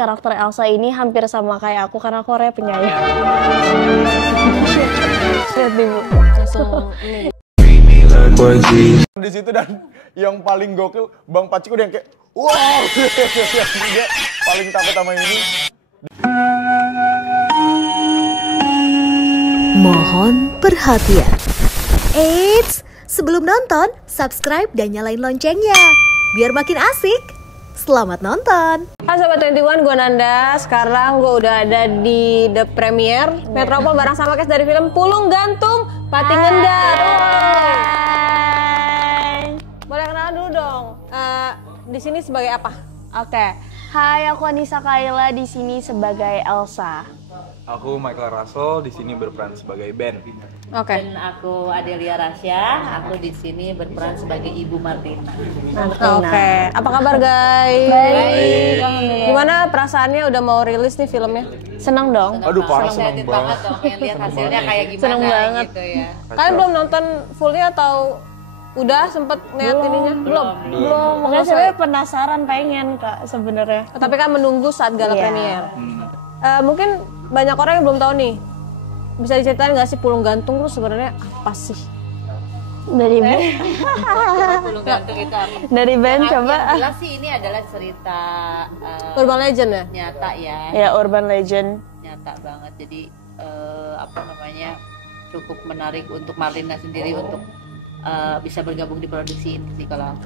karakter Elsa ini hampir sama kayak aku karena aku orangnya penyayang. Lihat nih Bu, langsung ini. Di situ dan yang paling gokil Bang Paciku yang kayak wow, dia paling takut sama ini. Mohon perhatian. Eits, sebelum nonton, subscribe dan nyalain loncengnya biar makin asik. Selamat nonton. Hai Sobat 21, gue Nanda. Sekarang gue udah ada di The Premiere Metropol bareng sama cast dari film Pulung Gantung Pati Ngendar. Boleh kenalan dulu dong. Di sini sebagai apa? Oke. Hai, aku Anissa Kaila di sini sebagai Elsa. Aku Michael Russell di sini berperan sebagai Ben. Oke. Dan aku Adelia Rasya, aku di sini berperan sebagai Ibu Martina. Oke. Apa kabar guys? Baik. Gimana perasaannya udah mau rilis nih filmnya? Senang dong. Aduh, parah Excited seneng banget. dong, pengen lihat hasilnya kayak gimana Seneng banget. gitu ya. Kalian belum nonton fullnya atau udah sempet lihat ininya? Belum. Makanya saya penasaran pengen Kak sebenarnya. Tapi kan menunggu saat gala Iya. premier. Mungkin banyak orang yang belum tahu nih. Bisa diceritain nggak sih Pulung Gantung tuh sebenarnya apa sih? Dari Ben. Pulung Gantung itu apa? Dari Ben coba. Yang jelas sih ini adalah cerita Urban Legend ya? nyata ya, Ya, urban legend. nyata banget. Jadi cukup menarik untuk Marlina sendiri untuk bisa bergabung di produksi ini sih kalau aku.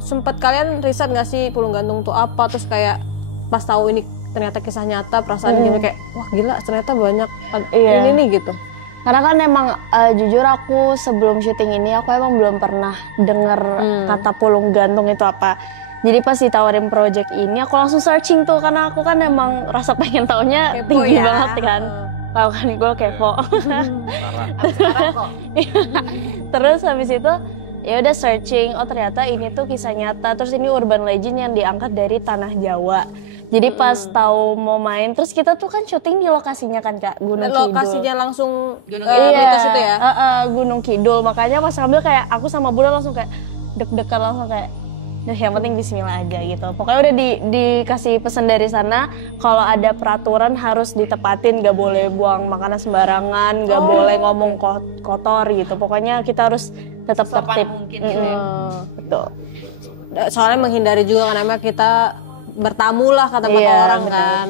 Sempet kalian riset nggak sih Pulung Gantung tuh apa? Terus kayak pas tahu ini ternyata kisah nyata, perasaan gitu kayak wah gila ternyata banyak ini nih gitu. Karena kan emang jujur aku sebelum syuting ini aku emang belum pernah denger kata pulung gantung itu apa. Jadi pas ditawarin project ini aku langsung searching tuh karena aku kan emang rasa pengen taunya Kepo tinggi ya. banget kan. Tahu kan gue kepo. Sekarang kok Terus habis itu ya udah searching, oh ternyata ini tuh kisah nyata. Terus ini urban legend yang diangkat dari tanah Jawa. Jadi pas tahu mau main, terus kita tuh kan syuting di lokasinya kan Kak, Gunung Kidul. Lokasinya langsung Gunung Mitos itu ya? Gunung Kidul. Makanya pas ngambil kayak aku sama Bunda langsung kayak deg-degan langsung kayak yang penting bismillah aja gitu. Pokoknya udah dikasih pesan dari sana kalau ada peraturan harus ditepatin, gak boleh buang makanan sembarangan, gak boleh ngomong kotor gitu. Pokoknya kita harus tetap tertib. mungkin gitu ya. Betul. Soalnya menghindari juga kan emang kita bertamu lah kata orang bener. kan.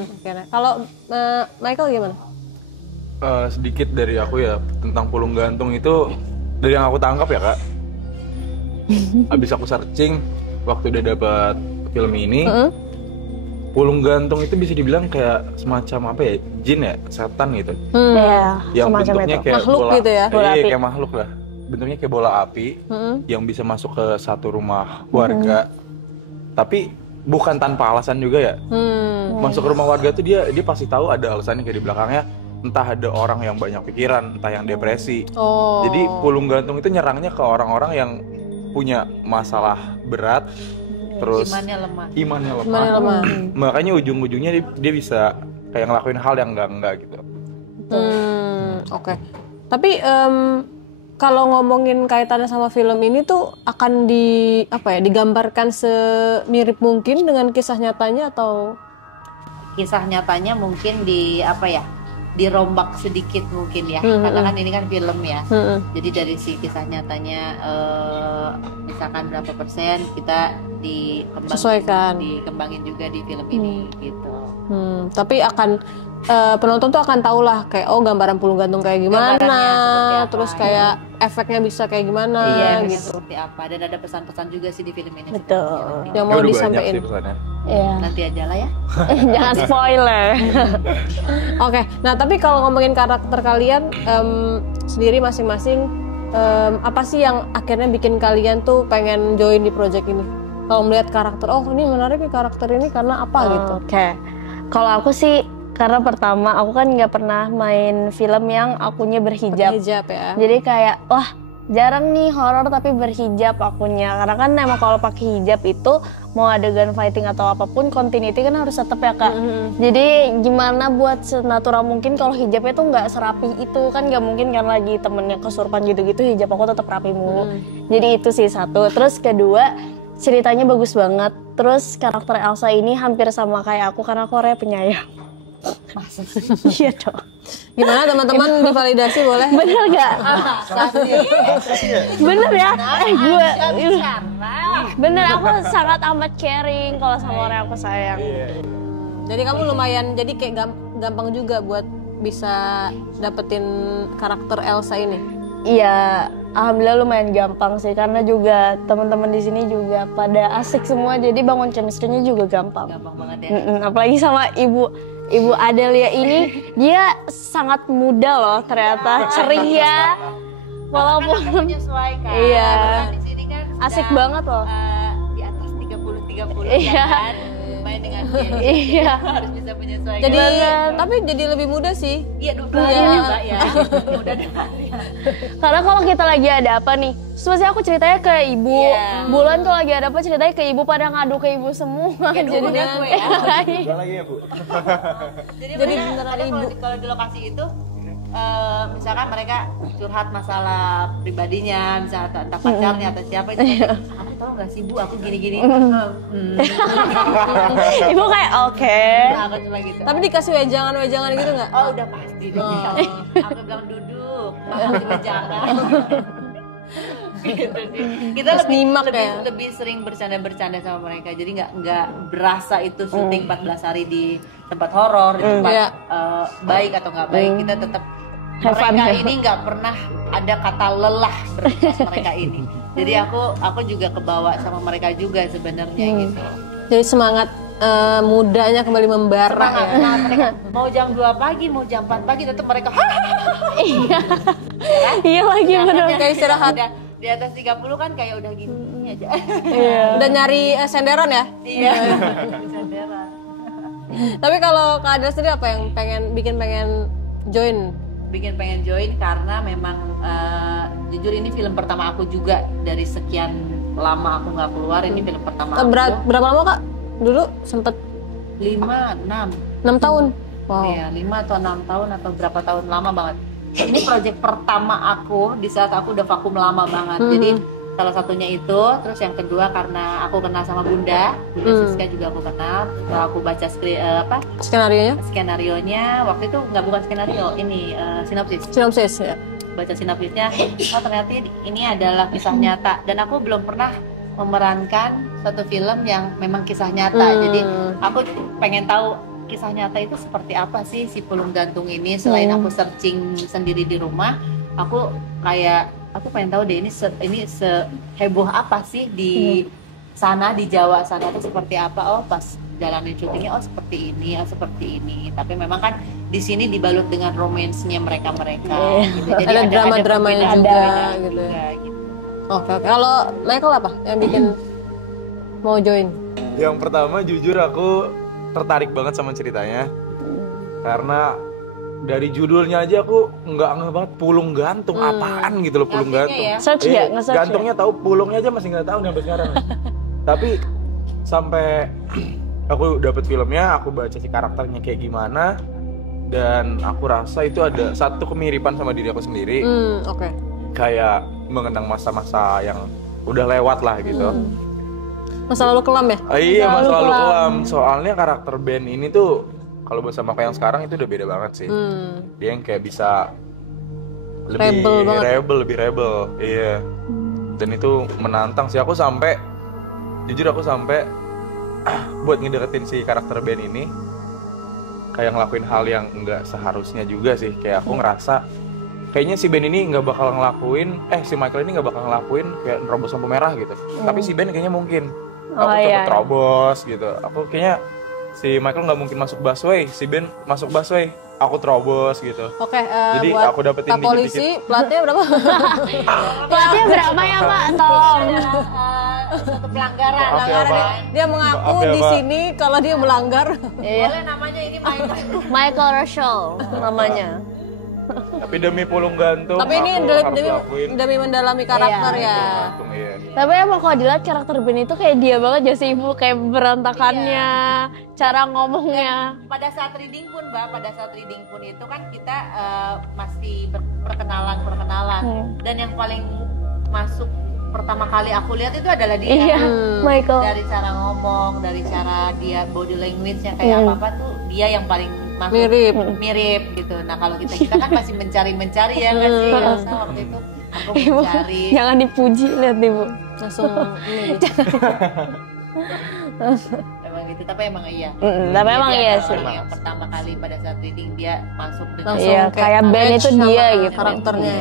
Kalau Michael gimana? Sedikit dari aku ya tentang Pulung Gantung itu dari yang aku tangkap ya Kak. Abis aku searching waktu udah dapat film ini, Pulung Gantung itu bisa dibilang kayak semacam apa ya, jin ya, setan gitu. Iya, Yang semacam bentuknya itu. kayak Makhluk bola, gitu ya? Bola iya api. kayak makhluk lah. Bentuknya kayak bola api yang bisa masuk ke satu rumah warga. Tapi bukan tanpa alasan juga ya. Masuk ke rumah warga tuh dia pasti tahu ada alasannya kayak di belakangnya. Entah ada orang yang banyak pikiran, entah yang depresi. Jadi Pulung Gantung itu nyerangnya ke orang-orang yang punya masalah berat, terus Imannya lemah. lemah. Makanya ujung-ujungnya dia bisa kayak ngelakuin hal yang enggak gitu. Oke. Tapi kalau ngomongin kaitannya sama film ini tuh akan digambarkan semirip mungkin dengan kisah nyatanya atau Kisah nyatanya mungkin dirombak sedikit mungkin ya, karena kan ini kan film ya. Jadi dari si kisah nyatanya misalkan berapa persen kita Sesuaikan. dikembangin juga di film ini gitu. tapi akan penonton tuh akan tahu lah kayak gambaran Pulung Gantung kayak gimana, Gambarannya seperti apa, terus kayak efeknya bisa kayak gimana gitu. Seperti apa, dan ada pesan-pesan juga sih di film ini. Betul. Yang mau Udah banyak disampaikan. sih pesannya. Iya. Nanti aja lah ya. Jangan spoiler. Oke, nah tapi kalau ngomongin karakter kalian sendiri masing-masing, apa sih yang akhirnya bikin kalian tuh pengen join di project ini? Kalau melihat karakter, ini menarik nih karakter ini karena apa gitu? Oke. Kalau aku sih karena pertama aku kan nggak pernah main film yang akunya berhijab. Hijab ya. Jadi kayak wah jarang nih horor tapi berhijab akunya. Karena kan emang kalau pakai hijab itu mau adegan fighting atau apapun continuity kan harus tetap ya Kak. Jadi gimana buat senatural mungkin kalau hijabnya tuh nggak serapi itu kan nggak mungkin kan lagi temennya kesurupan gitu-gitu hijab aku tetap rapi mulu. Jadi itu sih satu. Terus kedua ceritanya bagus banget. Terus karakter Elsa ini hampir sama kayak aku karena aku orangnya penyayang. Masa sih? Iya dong. Gimana teman-teman divalidasi boleh? Bener gak? Bener ya? Gue bener, aku sangat amat caring kalau sama orang yang aku sayang. Jadi kamu lumayan, jadi kayak gampang juga buat bisa dapetin karakter Elsa ini. Iya, alhamdulillah lumayan gampang sih karena juga teman-teman di sini juga pada asik semua, jadi bangun chemistry-nya juga gampang. Gampang banget ya. Apalagi sama Ibu Adelia ini, dia sangat muda loh ternyata, ceria. Walaupun Kan menyesuaikan. Iya. Bahkan di sini kan asik sedang, banget loh. Di atas 30 Iya. ya kan. Main dengan dia. Iya. Harus bisa menyesuaikan. Jadi Banget. tapi jadi lebih muda sih. iya 12 Iya. ya Mbak ya. Udah deh. Karena kalau kita lagi ada apa nih, terus pasti aku ceritanya ke ibu. Iya. Bulan kalau lagi ada apa ceritanya ke ibu, pada ngadu ke ibu semua. Kayak dukunnya gue ya. Enggak lagi ya, Bu. Jadi beneran beneran ibu. kalau di lokasi itu misalkan mereka curhat masalah pribadinya, misalnya entah pacarnya atau siapa itu, aku tahu nggak sih Bu, aku gini-gini. Ibu kayak oke. Aku cuma gitu. Tapi dikasih wejangan gitu nggak? Oh udah pasti deh. Aku bilang duduk, aku cuma jangan. Gitu sih. Kita Terus nyimak ya? lebih sering bercanda-bercanda sama mereka, jadi nggak berasa itu syuting 14 hari di tempat horor, di tempat Iya. baik atau nggak baik, kita tetap Have fun. mereka ini nggak pernah ada kata lelah berkas mereka ini. Jadi aku juga kebawa sama mereka juga sebenarnya gitu. Jadi semangat mudanya kembali membara Semangat. ya. Nah, mereka mau jam 2 pagi, mau jam 4 pagi tetap mereka Iya lagi bener. Kayak istirahat. Udah di atas 30 kan kayak udah gini aja. Iya. Udah nyari senderan ya? Iya. Sandaran. Tapi kalau Kak Adel sendiri apa yang pengen join? Bikin pengen join karena memang jujur ini film pertama aku juga, dari sekian lama aku nggak keluar, ini film pertama aku. Berapa lama Kak? Dulu sempet 5, 6. 6 tahun? Wow. Iya, 5 atau 6 tahun atau berapa tahun, lama banget. Ini proyek pertama aku di saat aku udah vakum lama banget. Jadi salah satunya itu, terus yang kedua karena aku kenal sama Bunda Siska juga aku kenal. Setelah aku baca Skenarionya? skenarionya, waktu itu bukan skenario, ini sinopsis. Sinopsis ya. Baca sinopsisnya, oh ternyata ini adalah kisah nyata, dan aku belum pernah memerankan suatu film yang memang kisah nyata. Jadi aku pengen tahu kisah nyata itu seperti apa sih si Pulung Gantung ini. Selain aku searching sendiri di rumah, aku pengen tahu deh ini seheboh apa sih di sana, di Jawa sana itu seperti apa. Oh pas jalanin syutingnya, oh seperti ini. Tapi memang kan di sini dibalut dengan romansnya mereka gitu. Jadi Ada drama-dramanya juga gitu. gitu. Oke. Kalau Michael apa yang bikin mau join? Yang pertama jujur aku tertarik banget sama ceritanya. Karena dari judulnya aja aku nggak ngeh banget, Pulung Gantung apaan gitu loh, Pulung Artinya Gantung. ya? Search nggak? Nge-search Gantungnya tahu, pulungnya aja masih nggak tahu nih sampai sekarang. Tapi sampai aku dapet filmnya, aku baca si karakternya kayak gimana, dan aku rasa itu ada satu kemiripan sama diri aku sendiri. Oke. Kayak mengenang masa-masa yang udah lewat lah gitu. Masa lalu kelam ya? Iya, Masa masa lalu lalu kelam. kelam. Soalnya karakter Ben ini tuh kalau bersama kayak yang sekarang itu udah beda banget sih. Dia yang kayak bisa lebih Rebel banget. lebih rebel. Iya. Dan itu menantang sih, aku sampai jujur aku sampai buat ngedeketin si karakter Ben ini kayak ngelakuin hal yang enggak seharusnya juga sih. Kayak aku ngerasa kayaknya si Ben ini nggak bakal ngelakuin, si Michael ini nggak bakal ngelakuin kayak nerobos lampu merah gitu. Tapi si Ben kayaknya mungkin. Aku Oh, cepet iya. terobos gitu. Aku kayaknya si Michael nggak mungkin masuk busway, si Ben masuk busway, aku terobos gitu. Oke, Jadi buat aku dapetin Pak polisi, dikit-dikit. platnya berapa? Platnya berapa ya Pak? Tolong. Suatu pelanggaran. Maaf ya, Pak. Dia mengaku Maaf ya, di Pak. sini kalau dia melanggar. Boleh namanya ini Michael Russell namanya. Tapi demi Pulung Gantung, Tapi ini aku harus lakuin demi mendalami karakter ya. gantung, iya. Tapi emang kalau dilihat karakter Ben itu kayak dia banget, Jasa Ibu, kayak berantakannya, cara ngomongnya. Pada saat reading pun Mbak, itu kan kita masih perkenalan. Dan yang paling masuk pertama kali aku lihat itu adalah dia. Iya, Michael. Dari cara ngomong, dari cara dia body language-nya kayak apa tuh dia yang paling masuk mirip gitu. Nah kalau kita kan masih mencari ya kan sih. Masa waktu itu aku mencari. Jangan dipuji, lihat nih Bu. Langsung ini. Emang gitu, tapi emang iya. Tapi emang Dia iya adalah sih. orang yang pertama kali pada saat reading dia masuk dengan Langsung Iya, kayak band itu sama dia gitu. karakternya.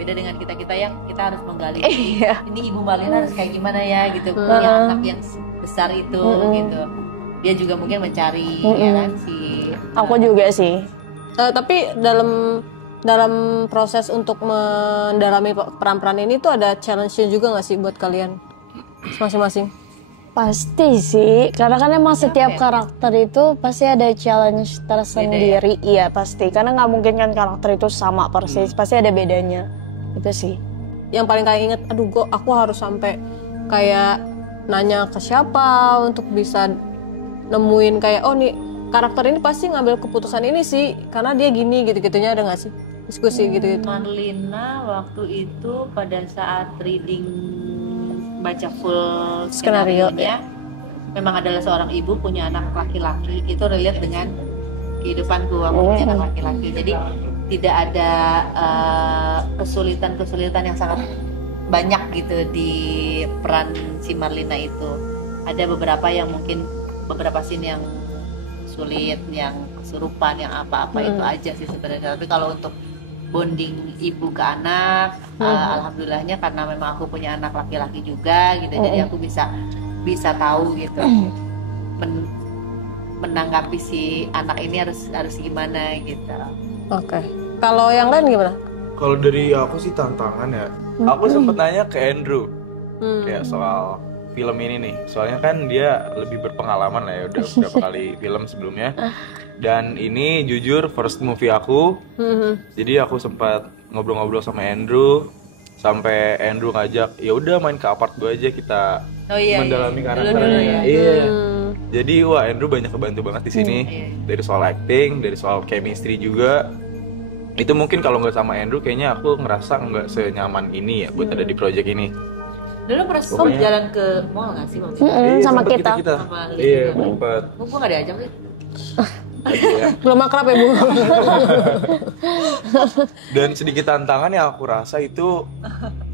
beda dengan kita yang kita harus menggali Iya. ini Ibu Marlina harus kayak gimana ya gitu, punya anak yang besar itu gitu. Dia juga mungkin mencari ya kan si Aku juga sih. Tapi dalam proses untuk mendalami peran-peran ini tuh ada challenge-nya juga nggak sih buat kalian masing-masing? Pasti sih, karena kan emang setiap karakter itu pasti ada challenge tersendiri. Iya pasti, karena nggak mungkin kan karakter itu sama persis, pasti ada bedanya. Itu sih. Yang paling kalian inget, aduh aku harus sampai kayak nanya ke siapa untuk bisa nemuin kayak oh nih karakter ini pasti ngambil keputusan ini sih karena dia gini gitu-gitunya, ada nggak sih diskusi gitu-gitu? Marlina waktu itu pada saat reading baca full Skenario, skenario-nya memang adalah seorang ibu punya anak laki-laki, itu relate dengan kehidupanku, aku punya anak laki-laki, jadi tidak ada kesulitan-kesulitan yang sangat banyak gitu di peran si Marlina itu. Ada beberapa yang mungkin beberapa scene yang sulit, yang kesurupan, yang apa-apa itu aja sih sebenarnya. Tapi kalau untuk bonding ibu ke anak, alhamdulillahnya karena memang aku punya anak laki-laki juga gitu, jadi aku bisa tahu gitu menanggapi si anak ini harus gimana gitu. Oke. Kalau yang lain gimana? Kalau dari aku sih tantangan ya. Aku sempet nanya ke Andrew kayak soal film ini nih. Soalnya kan dia lebih berpengalaman lah ya, udah beberapa kali film sebelumnya. Dan ini jujur first movie aku. Jadi aku sempat ngobrol-ngobrol sama Andrew, sampai Andrew ngajak, ya udah main ke apart gue aja kita mendalami karakternya. Iya. Jadi wah Andrew banyak kebantu banget di sini. Dari soal acting, dari soal chemistry juga. Itu mungkin kalau nggak sama Andrew kayaknya aku ngerasa nggak senyaman ini ya buat ada di project ini. Dulu pernah jalan ke mall nggak sih waktu itu? Sama sempet kita. Sama Liz Iya, juga. sempet. Gue nggak diajak sih. Belum akrab ya Bu? Dan sedikit tantangan yang aku rasa itu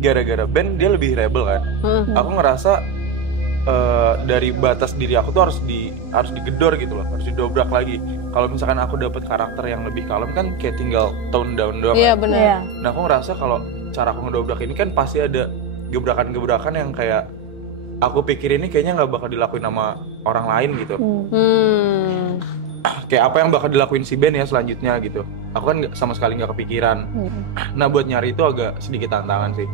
gara-gara band dia lebih rebel kan. Aku ngerasa dari batas diri aku tuh harus digedor gitu loh, harus didobrak lagi. Kalau misalkan aku dapat karakter yang lebih kalem kan kayak tinggal tone down doang. Iya kan? benar. Iya. Nah aku ngerasa kalau cara aku ngedobrak ini kan pasti ada gebrakan-gebrakan yang kayak aku pikir ini kayaknya nggak bakal dilakuin sama orang lain gitu. Kayak apa yang bakal dilakuin si Ben ya selanjutnya gitu. Aku kan sama sekali nggak kepikiran. Nah buat nyari itu agak sedikit tantangan sih.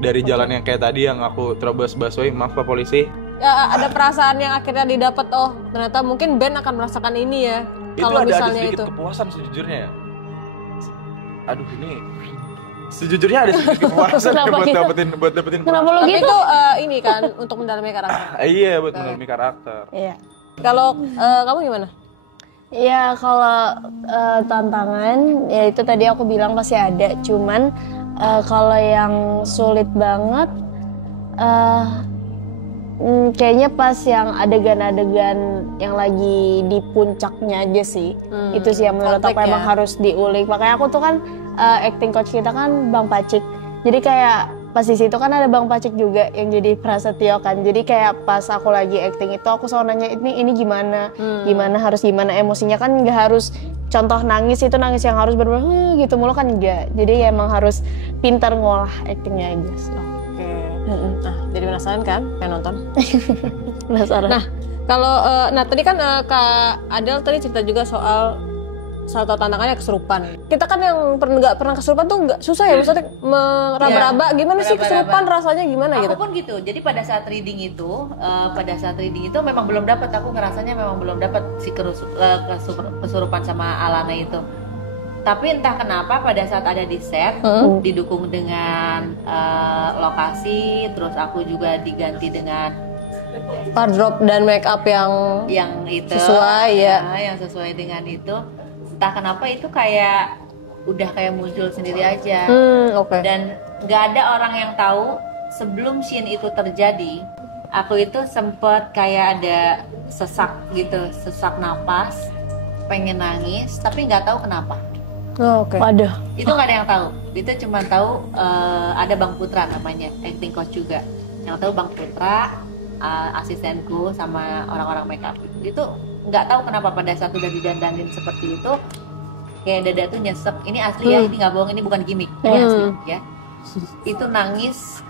Dari jalan yang kayak tadi yang aku terobos busway, maaf Pak Polisi. Ya, ada perasaan yang akhirnya didapat, oh ternyata mungkin Ben akan merasakan ini ya. Itu Kalau ada misalnya sedikit itu. kepuasan sejujurnya ya. Aduh ini sejujurnya ada sedikit kepuasan Kenapa buat gitu? dapetin Kenapa lo Tapi gitu? itu ini kan untuk mendalami karakter. Iya buat mendalami karakter. Iya. Kalau kamu gimana? Ya kalau tantangan ya itu tadi aku bilang pasti ada, cuman kalau yang sulit banget kayaknya pas yang adegan-adegan yang lagi di puncaknya aja sih. Itu sih yang menurut aku Konflik emang ya? harus diulik. Makanya aku tuh kan acting coach kita kan Bang Pacik. Jadi kayak pas di situ kan ada Bang Pacik juga yang jadi Prasetyo kan. Jadi kayak pas aku lagi acting itu aku selalu nanya ini gimana, harus gimana emosinya, kan nggak harus contoh nangis itu nangis yang harus bener-bener gitu mulu kan enggak. Jadi ya emang harus pintar ngolah actingnya aja sih. Oke. Nah, jadi penasaran kan pengen nonton? Penasaran. Nah, kalau tadi kan Kak Adel tadi cerita juga soal salah satu tantangannya kesurupan. Kita kan yang nggak pernah kesurupan tuh nggak susah ya, maksudnya meraba-raba. Gimana sih kesurupan rasanya gimana gitu? Aku pun gitu. Jadi pada saat reading itu memang belum dapat. Aku ngerasanya memang belum dapat si kesurupan sama Alana itu. Tapi entah kenapa pada saat ada di set, didukung dengan lokasi, terus aku juga diganti dengan Wardrobe dan make up yang itu sesuai ya. Yang sesuai dengan itu. Entah kenapa itu kayak udah kayak muncul sendiri aja. Oke. Dan nggak ada orang yang tahu sebelum scene itu terjadi, aku itu sempet kayak ada sesak gitu, sesak napas, pengen nangis, tapi nggak tahu kenapa. Oke. Waduh. Itu nggak ada yang tahu. Itu cuma tahu ada Bang Putra namanya, acting coach juga. Yang tahu Bang Putra, asistenku sama orang-orang makeup itu nggak tahu kenapa pada saat udah didandanin seperti itu, kayak dada tuh nyesek. Ini asli ya, ini nggak bohong, ini bukan gimmick, ini asli ya. Itu nangis,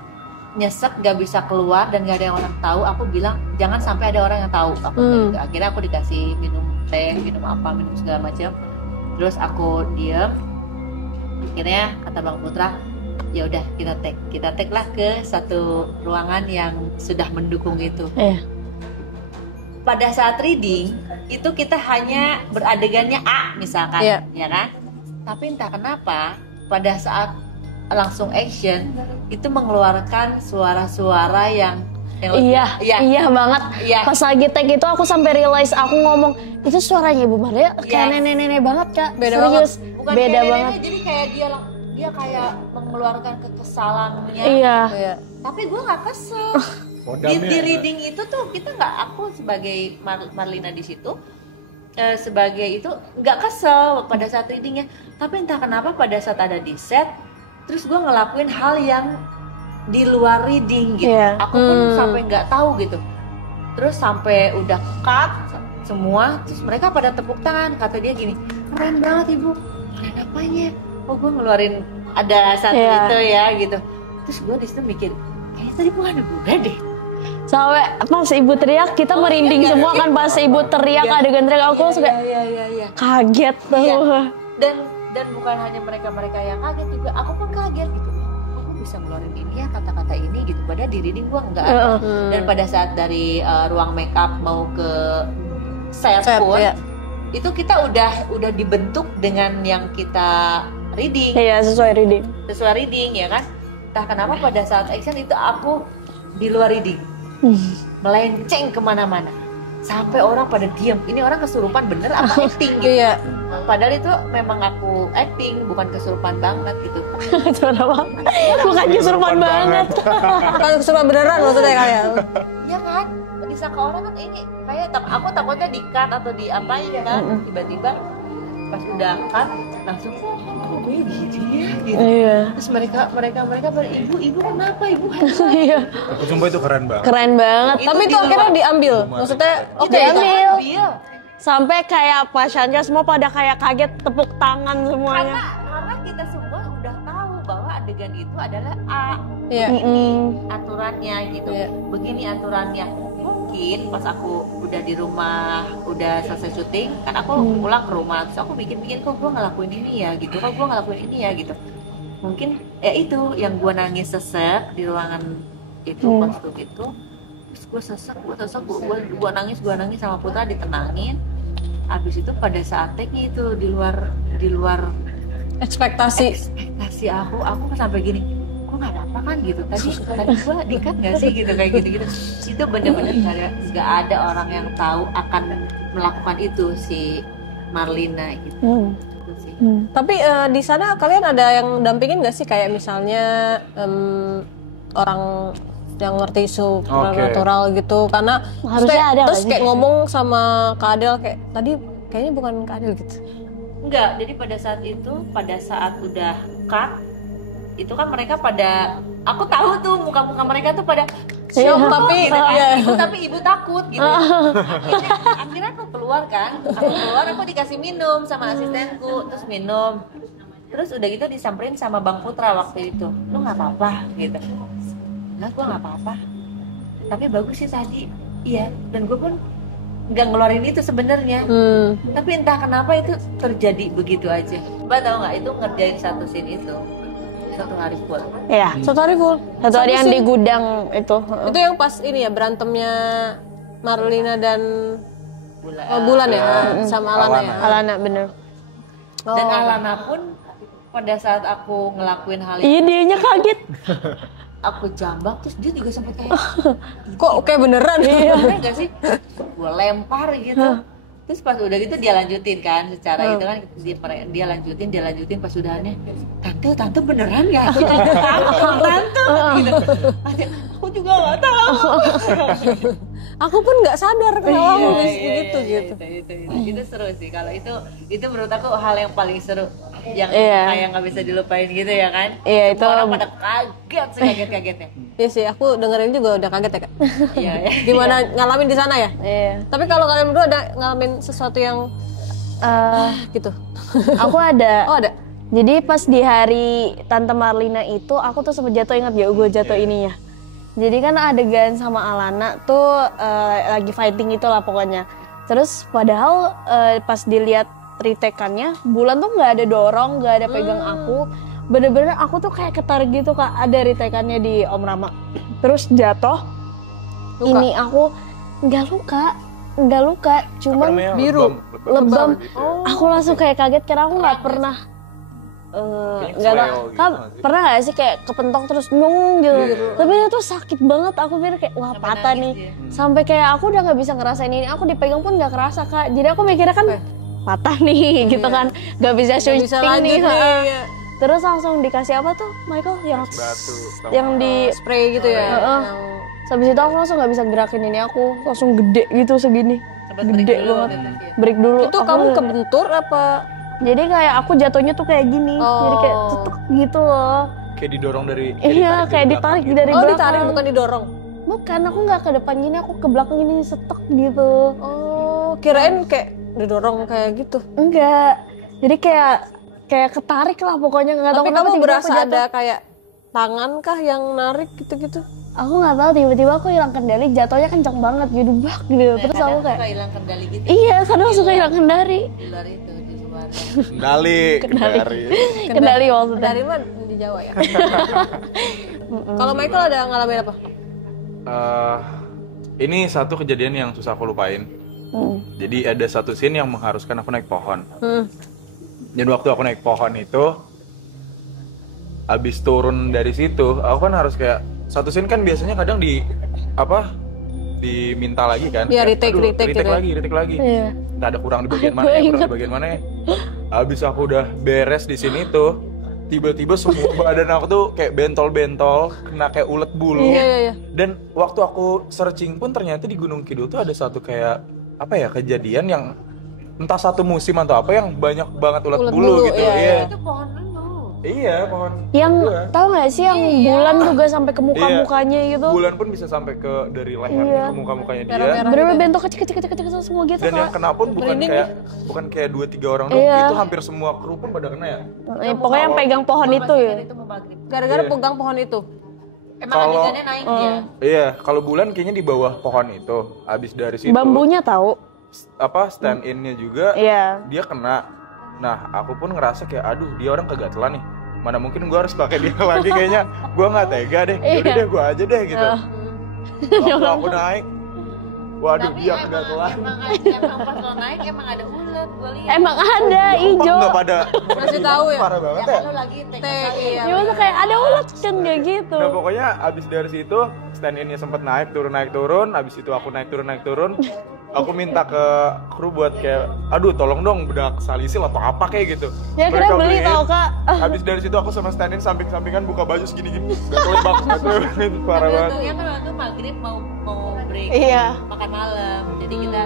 nyesek, nggak bisa keluar dan nggak ada yang orang tahu. Aku bilang jangan sampai ada orang yang tahu. Aku gitu. Akhirnya aku dikasih minum teh, minum apa, minum segala macam. Terus aku diem. Akhirnya kata Bang Putra, ya udah kita take lah ke satu ruangan yang sudah mendukung itu. Pada saat reading itu kita hanya beradegannya A misalkan, ya kan? Tapi entah kenapa pada saat langsung action itu mengeluarkan suara-suara yang Iya banget. Pas lagi take itu aku sampai realize, aku ngomong itu suaranya Ibu Maria kayak nenek-nenek banget Kak. Serius. Bukan beda kayak banget. nenek, jadi kayak dia kayak mengeluarkan kekesalannya. Iya. Tapi gue nggak kesel. Di reading itu tuh kita nggak, aku sebagai Marlina di situ sebagai itu nggak kesel pada saat readingnya. Tapi entah kenapa pada saat ada di set, terus gue ngelakuin hal yang di luar reading gitu. Aku pun sampai nggak tahu gitu. Terus sampai udah cut semua, terus mereka pada tepuk tangan. Kata dia gini, keren banget Ibu. Keren apanya? Oh gue ngeluarin ada satu itu ya gitu. Terus gue disitu mikir, kayaknya tadi bukan ada gue deh. Sampai pas Ibu teriak kita merinding semua kan pas Ibu teriak adegan teriak, aku langsung kayak kaget tuh. Dan bukan hanya mereka yang kaget juga, aku pun kaget gitu. Bisa ngeluarin ini ya, kata-kata ini gitu, padahal di reading gua enggak ada. Dan pada saat dari ruang makeup mau ke set pun itu kita udah dibentuk dengan yang kita reading. Iya, sesuai reading ya kan. Entah kenapa pada saat action itu aku di luar reading, melenceng kemana-mana sampai orang pada diam, ini orang kesurupan bener apa acting gitu. Padahal itu memang aku acting, bukan kesurupan banget gitu. Bukan kesurupan banget. Bukan kesurupan beneran maksudnya kayak. Iya kan? Disangka orang kan ini kayak aku takutnya di-cut atau diapain kan. Tiba-tiba pas udah cut langsung gue gitu ya gitu. Terus mereka pada ibu kenapa ibu? Iya. Aku sumpah itu keren banget. Keren banget. Tapi itu akhirnya diambil. Maksudnya diambil. Sampai kayak pasiennya semua pada kayak kaget, tepuk tangan semuanya. Karena kita semua udah tahu bahwa adegan itu adalah A. Iya. Begini aturannya gitu. Begini aturannya. Mungkin pas aku udah di rumah, udah selesai syuting, kan aku pulang ke rumah, terus aku bikin kok gue ngelakuin ini ya gitu, kok gue ngelakuin ini ya gitu. Mungkin itu yang gue nangis sesek di ruangan itu, kostum itu. Terus gue sesek, gue nangis sama Putra ditenangin. Abis itu pada saat take-nya itu di luar ekspektasi aku sampai gini, kok nggak apa-apa kan gitu, tadi gue di-cut nggak sih gitu, kayak gitu. Itu bener-bener nggak ada orang yang tahu akan melakukan itu si Marlina gitu. Tapi di sana kalian ada yang dampingin nggak sih, kayak misalnya orang yang ngerti supernatural gitu, karena harusnya ada terus kayak ngomong sama Kak Adel kayak tadi kayaknya bukan Kak Adel gitu. Enggak, jadi pada saat udah cut itu kan mereka pada, aku tahu tuh muka-muka mereka tuh pada shock, tapi ibu takut gitu. Akhirnya aku keluar, aku dikasih minum sama asistenku, terus minum. Terus udah gitu disamperin sama Bang Putra waktu itu, lu nggak apa-apa gitu. Nah, gue nggak apa-apa, tapi bagus sih tadi, iya. Dan gue pun nggak ngeluarin itu sebenarnya, tapi entah kenapa itu terjadi begitu aja. Mbak tahu nggak, itu ngerjain satu scene itu satu hari full. Iya, satu hari full. Satu hari yang di gudang itu. Itu yang pas ini ya berantemnya Marlina dan Bulan ya, sama Alana ya. Alana bener. Dan Alana pun pada saat aku ngelakuin hal itu, iya dianya kaget. Aku jambak, terus dia juga sempat kayak kok kayak beneran bener gak sih? Gue lempar gitu. Terus pas udah gitu dia lanjutin kan secara itu kan dia lanjutin pas udahannya tante beneran nggak aku tante gitu. Aku juga nggak tahu. Aku pun nggak sadar kalau nulis begitu gitu. Itu seru sih kalau itu menurut aku hal yang paling seru yang kayak nggak bisa dilupain gitu ya kan. Iya, itu orang pada kaget kagetnya. Iya sih, aku dengerin juga udah kaget ya Kak. Iya. Gimana ngalamin di sana ya? Iya. Tapi kalau kalian berdua ada ngalamin sesuatu yang gitu? Aku ada. Oh ada. Jadi pas di hari Tante Marlina itu aku tuh sempet jatuh, ingat gak gue jatuh ininya. Jadi kan adegan sama Alana tuh lagi fighting itulah pokoknya. Terus padahal pas dilihat retake-annya Bulan tuh nggak ada dorong, nggak ada pegang aku. Bener-bener aku tuh kayak ketarik gitu Kak, ada retake-annya di Om Rama. Terus jatuh, ini aku nggak luka, cuma biru, lebam. Gitu. Aku langsung kayak kaget karena aku nggak pernah nggak tahu gitu kan nggak sih? pernah nggak sih kayak kepentok terus nung gitu. Tapi itu sakit banget, aku pikir kayak wah patah nih. Sampai kayak aku udah nggak bisa ngerasain ini, aku dipegang pun nggak kerasa Kak. Jadi aku mikirnya kan patah nih gitu kan, nggak bisa shooting nih. Iya. Terus langsung dikasih apa tuh Michael Batu, yang di Spray gitu ya. habis itu aku langsung nggak bisa gerakin ini, aku langsung gede gitu segini, gede banget. Break dulu. Itu aku kamu kebentur apa? jadi kayak aku jatuhnya tuh kayak gini, jadi kayak tutuk gitu loh. Kayak didorong dari Iya, kayak ditarik dari Oh belakang. ditarik bukan didorong. Bukan, aku nggak ke depan gini, aku ke belakang gini setek gitu. Oh kirain kayak didorong kayak gitu. Enggak, jadi kayak ketarik lah pokoknya, nggak tahu Tapi kenapa kamu tiba-tiba berasa aku jatuh. ada kayak tangan kah yang narik gitu-gitu? Aku nggak tahu, tiba-tiba aku hilang kendali, jatuhnya kencang banget gitu, bak gitu. Terus aku kayak hilang kendali gitu iya, kadang suka hilang kendali. di luar itu di luar. Kendali maksudnya. Dari mana di Jawa ya? Kalau Michael ada ngalamin apa? Ini satu kejadian yang susah aku lupain. Jadi ada satu scene yang mengharuskan aku naik pohon. Dan waktu aku naik pohon itu, abis turun dari situ, aku kan harus kayak satu scene kan biasanya kadang diminta lagi kan? Iya, Kayak, retake gitu ya. retake lagi. Iya. Nggak ada kurang di bagian mana ya, kurang di bagian mana ya. Abis aku udah beres di sini tuh, tiba-tiba semua badan aku tuh kayak bentol-bentol, kena kayak ulet bulu. Iya. Dan waktu aku searching pun ternyata di Gunung Kidul tuh ada satu kayak kejadian yang entah satu musim atau apa yang banyak banget ulet bulu gitu. iya. Itu pohon lu. Iya, pohon. Yang gua. tahu nggak sih yang Bulan juga sampai ke muka-mukanya gitu. Bulan pun bisa sampai ke dari leher ke muka-mukanya dia. Bener-bener bentuk kecil-kecil semua gitu Dan yang Kak. kena pun bukan kayak 2-3 orang doang, itu hampir semua kru pun pada kena ya. Pokoknya yang pegang pohon itu ya. Itu mau maghrib. Gara-gara pegang pohon itu. Emang Kalau- adegannya naik dia. Iya, kalau Bulan kayaknya di bawah pohon itu. Habis dari situ Bambunya tahu. stand in-nya juga Iya. dia kena. Nah, aku pun ngerasa kayak aduh, dia orang kegatelan nih. Mana mungkin gue harus pakai dia lagi, kayaknya gue nggak tega deh. Yaudah deh, gue aja deh gitu. Waktu aku naik, waduh, Tapi dia emang kegatelan. emang pas lo naik emang ada ulet, gue lihat. Emang ada hijau. Nggak pada Masih tahu ya? parah banget ya. Kan lo lagi take Iya. Ya maksudnya kayak ada ulat kan kayak gitu. Nah pokoknya abis dari situ stand in-nya sempet naik turun. Abis itu aku naik turun. Aku minta ke kru buat kayak, aduh tolong dong bedak salisil atau apa kayak gitu. Ya Mereka kira beli beliin. tau Kak. Abis dari situ aku sama stand in samping-sampingan buka baju segini-gini. Gatel parah banget. Untungnya kan waktu maghrib mau break Iya. makan malam, jadi kita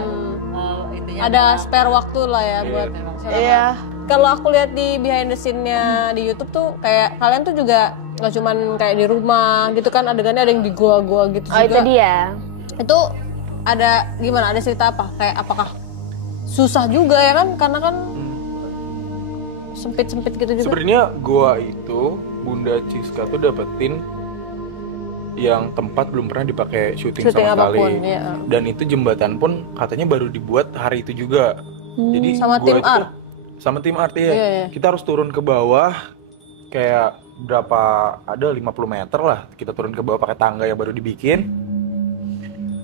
itunya Ada spare waktu lah ya buat. Iya. Kalau aku lihat di behind the scene-nya di YouTube tuh kayak kalian tuh juga nggak cuman kayak di rumah gitu kan, adegannya ada yang di gua-gua gitu Oh juga. itu dia. Itu ada gimana? Ada cerita apa? Kayak apakah susah juga ya kan? Karena kan sempit-sempit gitu juga. Sebenarnya gua itu Bunda Ciska tuh dapetin yang tempat belum pernah dipakai syuting sama apapun, sekali. ya. Dan itu jembatan pun katanya baru dibuat hari itu juga. Jadi Sama gua tim itu art? Sama tim art ya. Iya. Kita harus turun ke bawah kayak berapa, ada 50 meter lah. Kita turun ke bawah pakai tangga yang baru dibikin.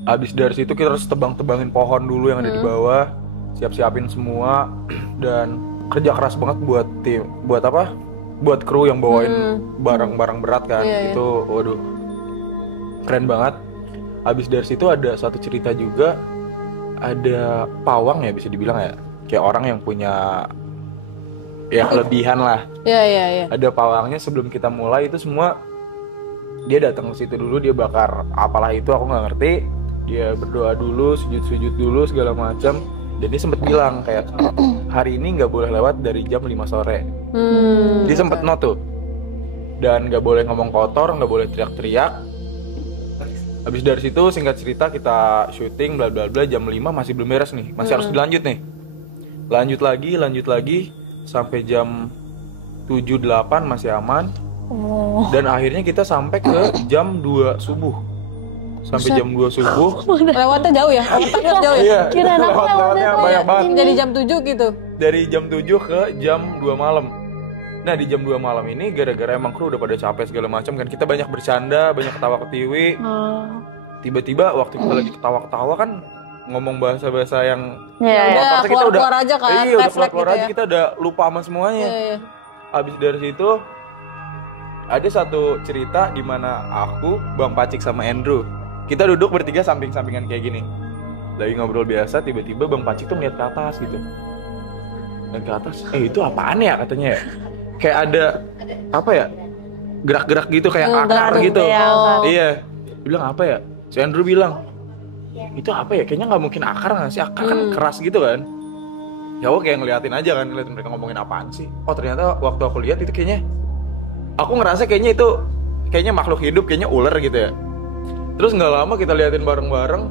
Abis dari situ kita harus tebang-tebangin pohon dulu yang ada di bawah, siap-siapin semua, dan kerja keras banget buat kru yang bawain barang-barang berat kan. Itu waduh keren banget. Abis dari situ ada satu cerita juga, ada pawang ya bisa dibilang ya, kayak orang yang punya ya kelebihan lah. Iya. Ada pawangnya sebelum kita mulai itu semua dia datang ke situ dulu, dia bakar apalah itu aku nggak ngerti, dia berdoa dulu, sujud dulu segala macam. Dan dia sempet bilang kayak hari ini nggak boleh lewat dari jam 5 sore. Dia sempet note tuh. Dan nggak boleh ngomong kotor, nggak boleh teriak-teriak. Habis dari situ singkat cerita kita syuting bla bla bla, jam 5 masih belum beres nih, masih harus dilanjut nih. Lanjut lagi sampai jam 7-8 masih aman. Dan akhirnya kita sampai ke jam 2 subuh. Sampai jam 2 subuh. Lewatnya jauh ya? Overtime jauh ya? Iya, Kirain aku lewatnya banyak banget. Jadi jam 7 gitu? Dari jam 7 ke jam 2 malam. Nah di jam 2 malam ini gara-gara emang kru udah pada capek segala macam kan, kita banyak bercanda, banyak ketawa ketiwi. Tiba-tiba waktu kita lagi ketawa-ketawa kan ngomong bahasa-bahasa yang udah keluar aja kan, iya udah refleks keluar gitu aja, ya. kita udah lupa sama semuanya. Habis dari situ ada satu cerita di mana aku, Bang Pacik sama Andrew, kita duduk bertiga samping-sampingan kayak gini, lagi ngobrol biasa, tiba-tiba Bang Pacik tuh ngeliat ke atas gitu. Dan ke atas, itu apaan ya katanya ya? Kayak ada apa ya? Gerak-gerak gitu kayak akar gitu. Iya. Dia bilang apa ya? Si Andrew bilang, itu apa ya? Kayaknya nggak mungkin akar nggak sih? Akar kan keras gitu kan? Ya aku kayak ngeliatin aja kan, ngeliatin mereka ngomongin apaan sih? Oh ternyata waktu aku lihat itu kayaknya, aku ngerasa kayaknya itu kayaknya makhluk hidup, kayaknya ular gitu ya. Terus nggak lama kita liatin bareng-bareng,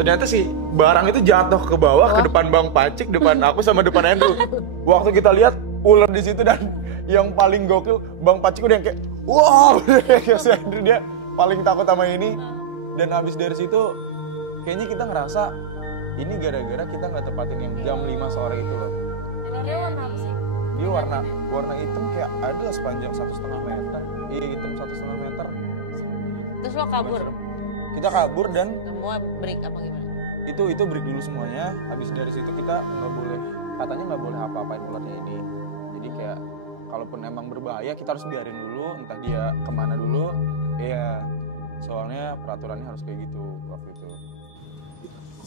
ternyata si barang itu jatuh ke bawah, ke depan Bang Pacik, depan aku sama depan Andrew. Waktu kita lihat ular di situ, dan yang paling gokil Bang Pacik udah yang kayak wow, kayak si Andrew dia paling takut sama ini. Dan habis dari situ kayaknya kita ngerasa ini gara-gara kita nggak tepatin yang jam 5 sore itu loh. Dia warna apa sih? Dia warna hitam kayak ada sepanjang 1,5 meter. Iya hitam 1,5 meter. Terus lo kabur? Kita kabur dan Semua break apa gimana? itu break dulu semuanya. Habis dari situ kita katanya nggak boleh apa-apain ularnya ini. Jadi kayak kalaupun emang berbahaya kita harus biarin dulu, entah dia kemana dulu. Iya, soalnya peraturannya harus kayak gitu waktu itu.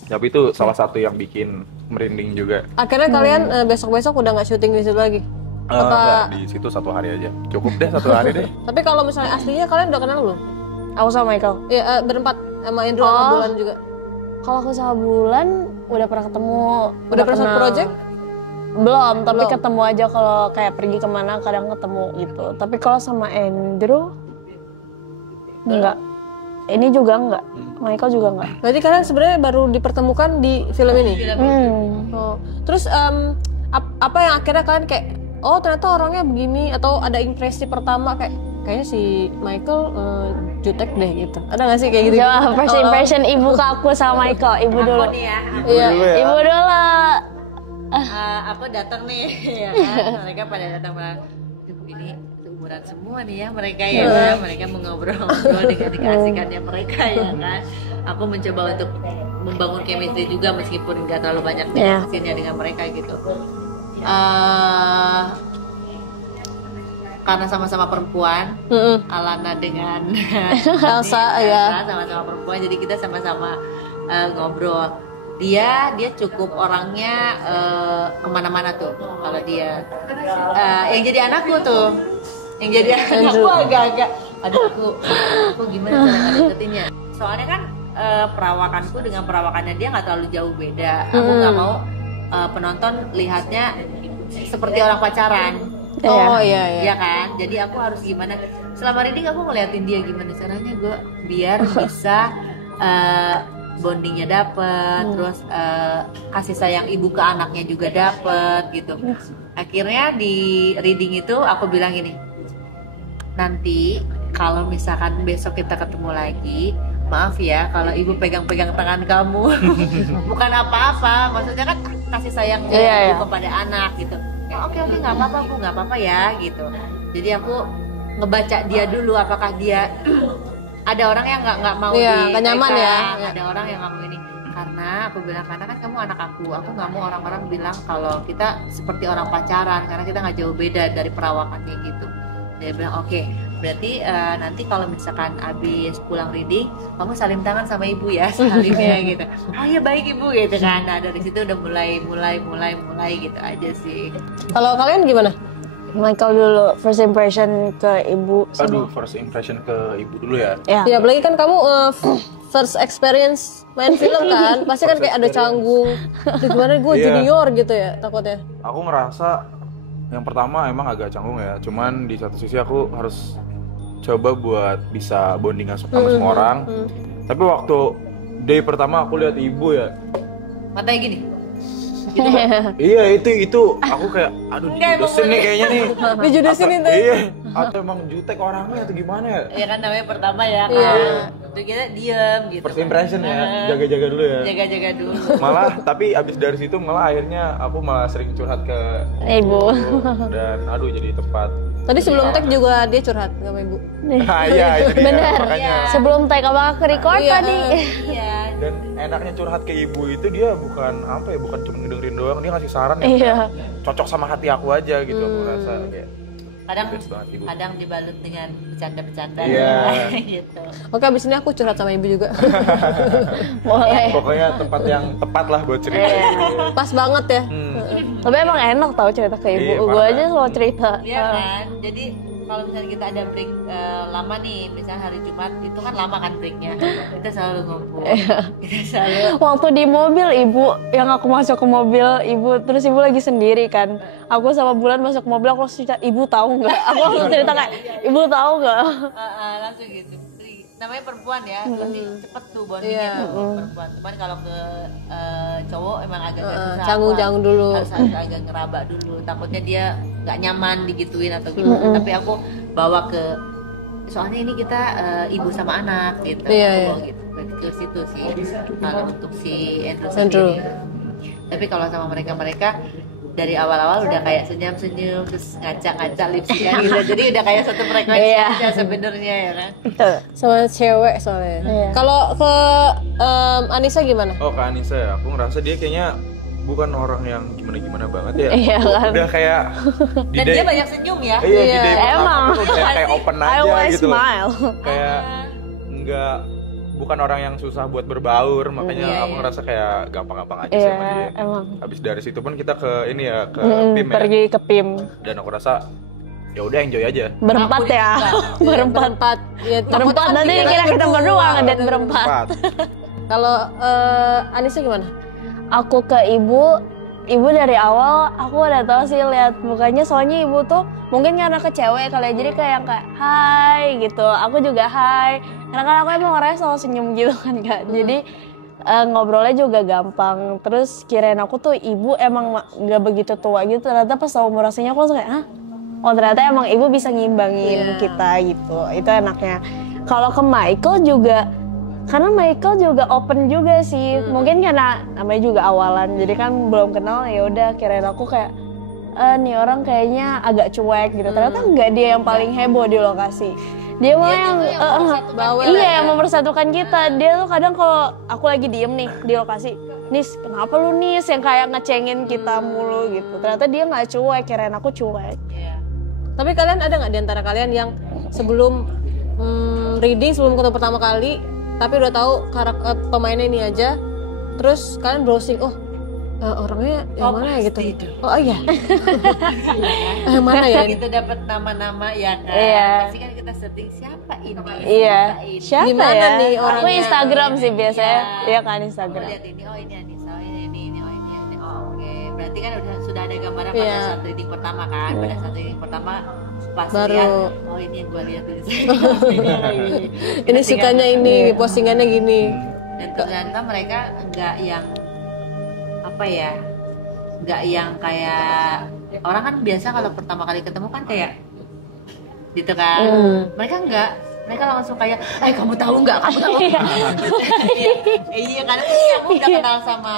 Tapi itu salah satu yang bikin merinding juga. Akhirnya kalian besok-besok udah nggak syuting di situ lagi? Enggak, di situ 1 hari aja. Cukup deh 1 hari deh. Tapi kalau misalnya aslinya kalian udah kenal belum? Aku sama Michael. Iya, berempat sama Indro sama Bulan juga. Kalau aku sama Bulan udah pernah ketemu. Udah pernah satu kenal. project? Belum, tapi ketemu aja kalau kayak pergi kemana kadang ketemu gitu. Tapi kalau sama Andrew enggak. Ini juga enggak. Michael juga enggak. Berarti kalian sebenarnya baru dipertemukan di film ini? Oh. Terus apa yang akhirnya kalian kayak, oh ternyata orangnya begini, atau ada impresi pertama kayaknya si Michael jutek deh gitu. Ada nggak sih kayak gitu? Coba first impression ibu ke aku sama Michael. Ibu dulu. Aku nih ya, Iya. Ibu dulu. aku datang nih ya kan? Mereka pada datang bilang, ini seumuran semua nih ya mereka ya kan? Mereka mengobrol-ngobrol dengan keasikannya mereka ya kan. Aku mencoba untuk membangun chemistry juga meskipun nggak terlalu banyak interaksinya dengan mereka gitu. Karena sama-sama perempuan, Alana dengan Elsa ya. sama-sama perempuan, jadi kita sama-sama ngobrol. Dia cukup orangnya kemana-mana tuh. Kalau dia yang jadi anakku tuh, yang jadi anakku agak-agak, aduh aku gimana cara deketinnya. Soalnya kan perawakanku dengan perawakannya dia nggak terlalu jauh beda. Aku nggak mau penonton lihatnya seperti orang pacaran. Oh iya. Ya kan, jadi aku harus gimana? Selama reading aku ngeliatin dia gimana caranya gue biar bisa bondingnya dapet, terus kasih sayang ibu ke anaknya juga dapet gitu. Akhirnya di reading itu aku bilang gini, nanti kalau misalkan besok kita ketemu lagi, maaf ya kalau ibu pegang-pegang tangan kamu, bukan apa-apa, maksudnya kan kasih sayang ibu kepada anak gitu. Oke nggak apa-apa bu, nggak apa-apa ya gitu. Jadi aku ngebaca dia dulu, apakah dia ada orang yang nggak mau nggak nyaman ya. Ada orang yang nggak mau ini, karena aku bilang karena kan kamu anak aku nggak mau orang-orang bilang kalau kita seperti orang pacaran karena kita nggak jauh beda dari perawakannya gitu. Dia bilang oke, berarti nanti kalau misalkan abis pulang reading kamu salim tangan sama ibu ya, salimnya gitu. Oh ya baik ibu gitu kan. Nah dari situ udah mulai gitu aja sih. Kalau kalian gimana? Michael dulu, first impression ke ibu. Aduh, first impression ke ibu dulu ya. Ya. Ya apalagi kan kamu first experience main film kan, pasti kan kayak ada canggung. Di gimana gue junior gitu ya takutnya. Aku ngerasa yang pertama emang agak canggung ya. Cuman di satu sisi aku harus coba buat bisa bonding sama semua orang. Tapi waktu day pertama aku lihat ibu ya, Matanya gini. gitu kan? Iya itu aku kayak aduh dijudesin nih kayaknya nih. Dijudesin itu. Iya. Atau emang jutek orangnya atau gimana ya? Ya kan namanya pertama ya kan. Iya. Terus kita diem gitu. First impression ya, jaga-jaga dulu ya. Jaga-jaga dulu. Malah tapi abis dari situ malah akhirnya aku malah sering curhat ke Ibu. dan aduh jadi tempat. Tadi sebelum tag juga dia curhat sama ibu. Iya itu dia Bener. makanya. Sebelum take apa ke record Iya, tadi. Iya. Dan enaknya curhat ke ibu itu dia bukan apa ya, bukan cuma ngedengerin doang, dia ngasih saran ya. Iya. Cocok sama hati aku aja gitu aku rasa kayak. Kadang best banget ibu. kadang dibalut dengan bercanda-bercanda Iya. gitu. Oke, abis ini aku curhat sama ibu juga. Boleh. Pokoknya tempat yang tepat lah buat cerita. Pas banget ya. Tapi emang enak tau cerita ke ibu. Iya, Gue parah. aja selalu cerita. Iya kan? Jadi kalau misalnya kita ada break lama nih, misalnya hari Jumat itu kan lama kan breaknya. Kita selalu ngumpul. Kita selalu Waktu di mobil ibu, yang aku masuk ke mobil ibu, terus ibu lagi sendiri kan. Aku sama Bulan masuk ke mobil, aku langsung cerita, ibu tahu nggak? Aku langsung cerita kayak, ibu tahu nggak? langsung gitu. Namanya perempuan ya, lebih cepet tuh bondingnya tuh perempuan. Cuman kalau ke cowok emang agak susah. Canggung-canggung dulu. Harus agak ngeraba dulu. Takutnya dia nggak nyaman digituin atau gimana. Tapi aku bawa ke, soalnya ini kita ibu sama anak gitu. Iya, Aku iya. bawa gitu ke situ sih. Kalau untuk si Andrew Andrew. sendiri. Tapi kalau sama mereka dari awal-awal udah kayak senyum-senyum terus ngaca-ngaca lipstiknya gitu. Jadi udah kayak satu frekuensi Iya. aja sebenarnya ya kan. Sama cewek soalnya. Iya. Kalau ke Anissa gimana? Oh, Kak Anissa ya, aku ngerasa dia kayaknya bukan orang yang gimana-gimana banget ya. Iya kan? Udah kayak di Dan day, dia banyak senyum ya. iya, di day pertama Emang. tuh udah kayak open I aja always gitu. smile. Kayak enggak, bukan orang yang susah buat berbaur, makanya aku ngerasa kayak gampang-gampang aja sih sama Iya, dia. emang. Habis dari situ pun kita ke ini ya, ke PIM ya. Pergi ke PIM. Dan aku rasa ya udah enjoy aja. Berempat ya. Berempat. Ya, Berempat nanti kira kita berdua ngedate berempat. Empat. Kalau Anissa gimana? Aku ke ibu dari awal aku udah tahu sih lihat mukanya, soalnya ibu tuh mungkin karena ke cewek kali ya, jadi kayak hai gitu, aku juga hai, karena kan aku emang orangnya selalu senyum gitu kan Kak, jadi ngobrolnya juga gampang. Terus kirain aku tuh ibu emang nggak begitu tua gitu, ternyata pas tahu umur aslinya aku langsung kayak hah, oh ternyata emang ibu bisa ngimbangin kita gitu, itu enaknya. Kalau ke Michael juga, karena Michael juga open juga sih, mungkin karena namanya juga awalan, jadi kan belum kenal, ya udah kirain aku kayak nih orang kayaknya agak cuek gitu, ternyata enggak, dia yang paling heboh di lokasi, dia malah yang bawel iya ya. yang mempersatukan kita. Dia tuh kadang kalau aku lagi diem nih di lokasi, Nis kenapa lu Nis, yang kayak ngecengin kita mulu gitu, ternyata dia nggak cuek, kirain aku cuek. Tapi kalian ada nggak di antara kalian yang sebelum reading, sebelum ketemu pertama kali, tapi udah tahu karakter pemainnya ini aja, terus kalian browsing, oh orangnya yang mana ya gitu? Oh iya. Yang mana ya? Kita dapat nama-nama ya kan. Iya. Pasti kan kita searching siapa ini. Iya, siapa Gimana ya? nih Aku orangnya? Instagram sih biasanya, Iya. iya kan Aku Instagram. lihat ini, oh ini Anissa, oh ini, oh ini. Oh oke. Berarti kan sudah ada gambaran Iya. pada saat reading pertama kan. Pada saat reading pertama pas Baru. lihat, oh ini yang gue lihat dulu. Ini sukanya ini, postingannya gini. Dan ternyata mereka nggak yang apa ya, nggak yang kayak orang kan biasa kalau pertama kali ketemu kan kayak gitu kan. Mereka nggak, mereka langsung kayak kamu tahu nggak, kamu tahu nggak? Iya karena aku udah kenal sama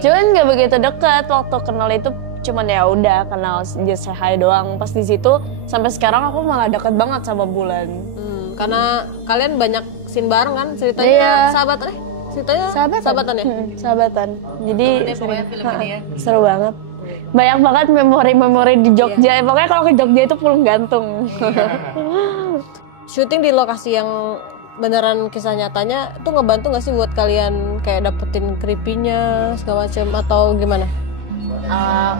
Cuman nggak begitu deket, waktu kenal itu cuman ya udah kenal just say hi doang. Pas di situ sampai sekarang aku malah deket banget sama Bulan. Karena kalian banyak scene bareng kan, ceritanya Iya. ceritanya sahabatan ya? Sahabatan. Jadi Deh, pokoknya film ini ya. seru banget. banyak banget memori-memori di Jogja. Pokoknya kalau ke Jogja itu pulung gantung. Syuting di lokasi yang beneran kisah nyatanya tuh ngebantu nggak sih buat kalian kayak dapetin creepy-nya segala macam atau gimana?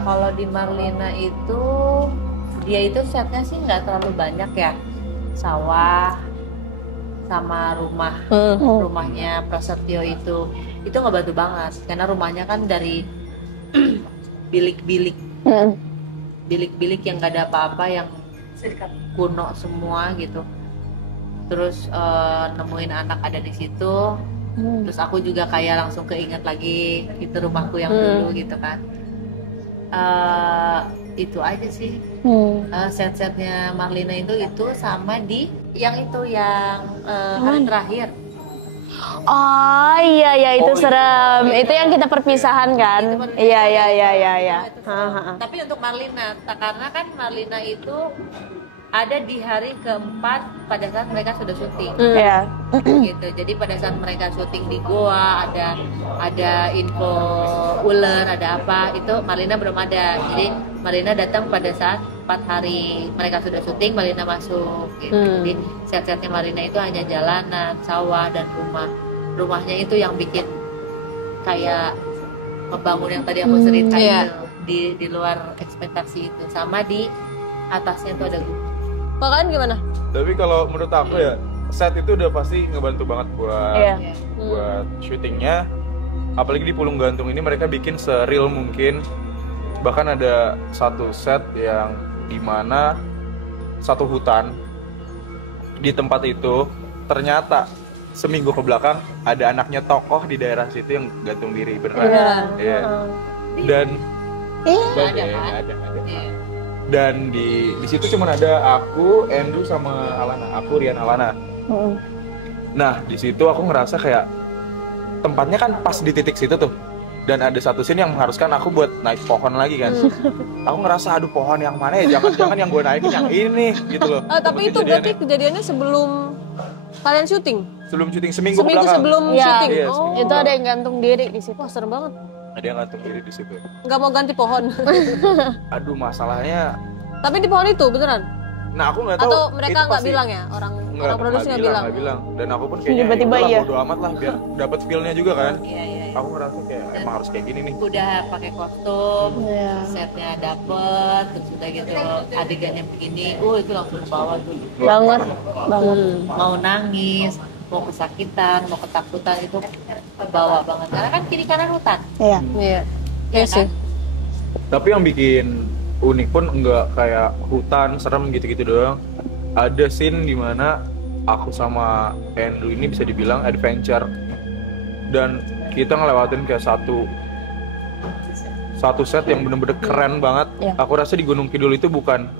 Kalau di Marlina itu dia itu setnya sih nggak terlalu banyak ya, sawah sama rumahnya Prasetyo itu ngebantu banget karena rumahnya kan dari bilik-bilik yang nggak ada apa-apa, yang kuno semua gitu. Terus nemuin anak ada di situ, terus aku juga kayak langsung keinget lagi itu rumahku yang dulu gitu kan. Itu aja sih set-setnya Marlina itu sama di yang hari terakhir. Oh iya itu serem. Itu yang kita perpisahan kan? Iya. Tapi untuk Marlina, karena kan Marlina itu ada di hari keempat pada saat mereka sudah syuting. Iya. Gitu. Jadi pada saat mereka syuting di Goa ada info ular, ada apa, itu Marlina belum ada. Jadi Marlina datang pada saat 4 hari mereka sudah syuting, Marlina masuk gitu. Jadi set-setnya Marlina itu hanya jalanan, sawah, dan rumahnya itu yang bikin kayak membangun yang tadi aku ceritain itu di luar ekspektasi itu. Sama di atasnya tuh ada gunung. Kalau kalian gimana? Tapi kalau menurut aku ya, set itu udah pasti ngebantu banget buat syutingnya. Apalagi di Pulung Gantung ini mereka bikin se-real mungkin. Bahkan ada satu set yang dimana satu hutan di tempat itu ternyata seminggu ke belakang ada anaknya tokoh di daerah situ yang gantung diri beneran. Iya. Dan ada. Dan di situ cuma ada aku, Andrew sama Alana. Aku, Rian, Alana. Nah di situ aku ngerasa kayak tempatnya kan pas di titik situ tuh. Dan ada satu scene yang mengharuskan aku buat naik pohon lagi kan. Aku ngerasa aduh pohon yang mana ya, jangan yang gue naikin yang ini gitu loh. Tapi itu berarti kejadiannya sebelum kalian syuting? Sebelum syuting, seminggu belakang. Sebelum syuting. Iya, Itu ada yang gantung diri di situ. Wah serem banget. Ada yang gantung diri di situ. Nggak mau ganti pohon. Aduh masalahnya. Tapi di pohon itu beneran? Nah aku nggak tahu. Atau mereka nggak bilang ya, orang produksi nggak bilang. Dan aku pun kayaknya tiba-tiba bodo amat lah biar dapat feel-nya juga kan. Iya. Aku ngerasa kayak emang harus kayak gini nih. Udah pakai kostum, setnya dapet, terus udah gitu adegannya begini, itu langsung ke bawah tuh. Banget. Mau nangis, mau kesakitan, mau ketakutan itu ke bawah banget. Karena kan kiri kanan hutan. Iya. Iya sih. Tapi yang bikin unik pun enggak kayak hutan serem gitu-gitu doang. Ada scene dimana aku sama Andrew ini bisa dibilang adventure, dan kita ngelewatin kayak satu set yang bener-bener keren banget. Aku rasa di Gunung Kidul itu bukan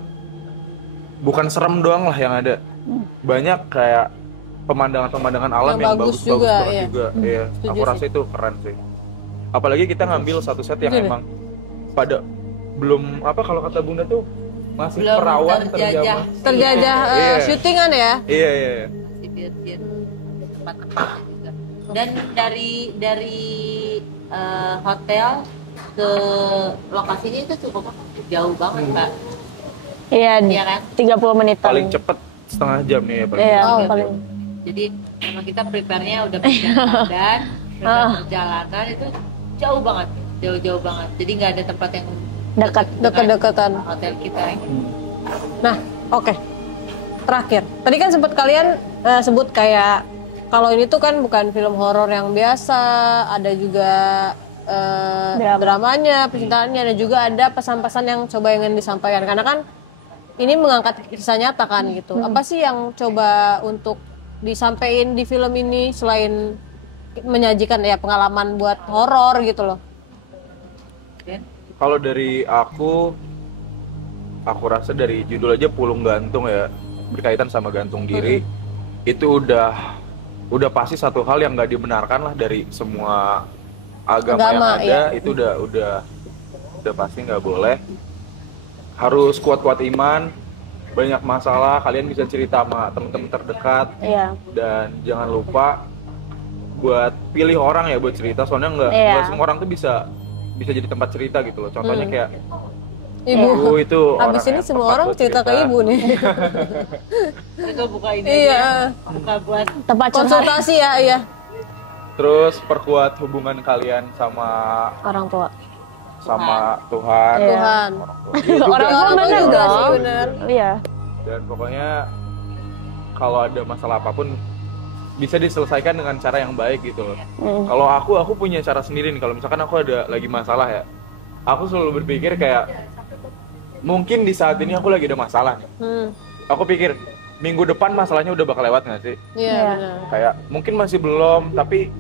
serem doang lah yang ada, banyak kayak pemandangan alam yang bagus banget juga. Iya, aku rasa itu keren sih. Apalagi kita ngambil satu set yang emang pada belum kalau kata Bunda tuh masih belum perawan terjajah syutingan ya. Iya. Masih virgin tempat juga. Dan dari hotel ke lokasinya itu cukup jauh banget Mbak. Iya kan? 30 menit. Paling cepet setengah jam nih ya paling. Iya, paling. Jadi memang kita prepare-nya udah persiapan dan perjalanan itu jauh banget. Jadi nggak ada tempat yang dekat-dekatan hotel kita. Nah, oke. Terakhir, tadi kan sempat kalian sebut kayak kalau ini tuh kan bukan film horor yang biasa, ada juga dramanya, percintaannya, dan juga ada pesan-pesan yang coba ingin disampaikan. Karena kan ini mengangkat kisah nyata kan gitu. Apa sih yang coba untuk disampaikan di film ini selain menyajikan ya pengalaman buat horor gitu loh? Kalau dari aku rasa dari judul aja Pulung Gantung ya, berkaitan sama gantung diri, itu udah pasti satu hal yang nggak dibenarkan lah dari semua agama yang ada. Itu udah pasti nggak boleh. Harus kuat-kuat iman. Banyak masalah kalian bisa cerita sama teman-teman terdekat. Dan jangan lupa buat pilih orang ya buat cerita, soalnya nggak semua orang tuh bisa bisa jadi tempat cerita gitu loh. Contohnya kayak Ibu itu abis ini yang semua tepat orang buat cerita ke ibu nih. Mereka buka ini Iya. aja, buka buat Tempat curhat Konsultasi ya, iya. Terus perkuat hubungan kalian sama orang tua. Tuhan. Iya. Tuhan. Iya juga. Orang tua Orang tua bener juga dong. sih, bener. Iya. Dan pokoknya kalau ada masalah apapun bisa diselesaikan dengan cara yang baik gitu loh. Kalau aku punya cara sendiri nih. Kalau misalkan aku ada lagi masalah ya, aku selalu berpikir kayak mungkin di saat ini aku lagi ada masalah nih. Aku pikir minggu depan masalahnya udah bakal lewat nggak sih? Iya, benar. Kayak mungkin masih belum, tapi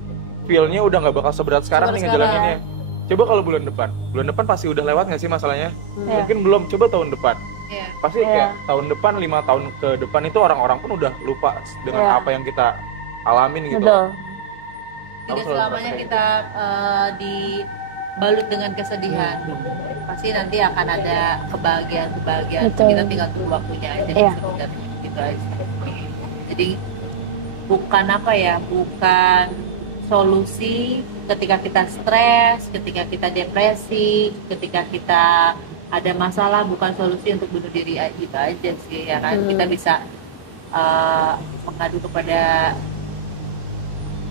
feel-nya udah nggak bakal seberat sekarang nih ngejalaninnya. Coba kalau bulan depan pasti udah lewat nggak sih masalahnya? Mungkin belum, coba tahun depan. Iya. Pasti kayak tahun depan, 5 tahun ke depan itu orang-orang pun udah lupa dengan apa yang kita alamin gitu. Betul. Tidak selamanya kita dibalut dengan kesedihan. Pasti nanti akan ada kebahagiaan. Betul. Kita tinggal tunggu waktunya aja sebenarnya gitu aja. Jadi bukan bukan solusi ketika kita stres, ketika kita depresi, ketika kita ada masalah, bukan solusi untuk bunuh diri gitu aja sih ya kan. Kita bisa mengadu kepada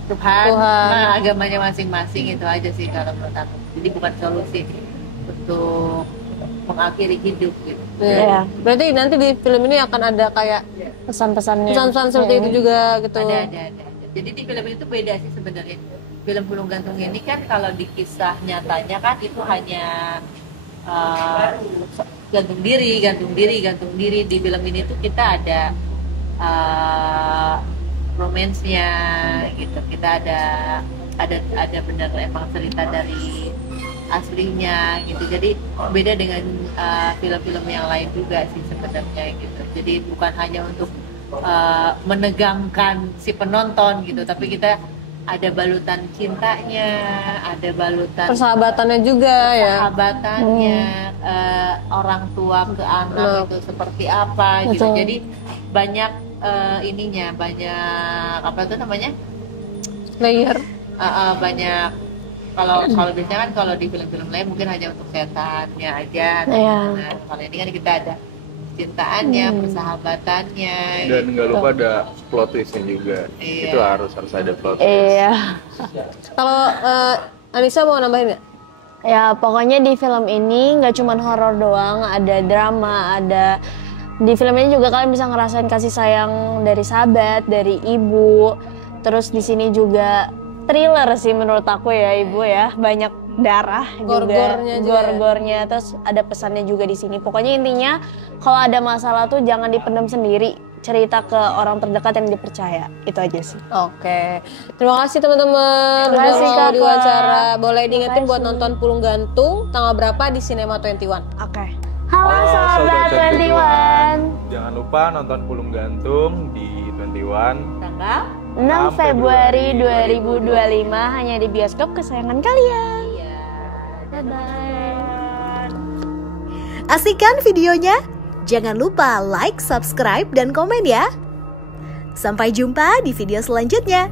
Tuhan. Nah, agamanya masing-masing itu aja sih kalau menurut aku. Jadi bukan solusi untuk mengakhiri hidup gitu. Iya. Berarti nanti di film ini akan ada kayak Pesan-pesannya. pesan-pesan seperti itu juga gitu. Ada. Jadi di film itu beda sih sebenarnya. Film Pulung Gantung ini kan kalau di kisah nyatanya kan itu hanya gantung diri. Di film ini tuh kita ada romansnya gitu. Kita ada benar emang cerita dari aslinya gitu. Jadi beda dengan film-film yang lain juga sih sebenarnya gitu. Jadi bukan hanya untuk menegangkan si penonton gitu, tapi kita ada balutan cintanya, ada balutan Persahabatannya juga ya. orang tua ke anak itu seperti apa gitu. Betul. Jadi banyak banyak apa itu namanya? Layer. Banyak kalau biasanya kan kalau di film-film lain mungkin hanya untuk setannya aja. Iya. Nah, kalau ini kan kita ada cintaannya, persahabatannya. Dan gitu. nggak lupa ada plot twistnya juga. Iya. Itu harus ada plot twist. Iya. Kalau Anissa mau nambahin nggak? Ya pokoknya di film ini nggak cuma horor doang, ada drama, ada di film ini juga kalian bisa ngerasain kasih sayang dari sahabat, dari ibu. Terus di sini juga thriller sih menurut aku ya ibu ya, banyak darah Gor-gornya juga. Gor-gornya, terus ada pesannya juga di sini. Pokoknya intinya kalau ada masalah tuh jangan dipendam sendiri, cerita ke orang terdekat yang dipercaya. Itu aja sih. Oke. Terima kasih teman-teman Terima udah kasih, mau Kakak. diwawancara. Boleh diingetin Terima buat kasih. nonton Pulung Gantung tanggal berapa di Cinema 21? Oke. Halo Sobat 21. Jangan lupa nonton Pulung Gantung di 21. Tanggal 6 Februari 2025 hanya di bioskop kesayangan kalian. Asik kan videonya? Jangan lupa like, subscribe, dan komen ya. Sampai jumpa di video selanjutnya.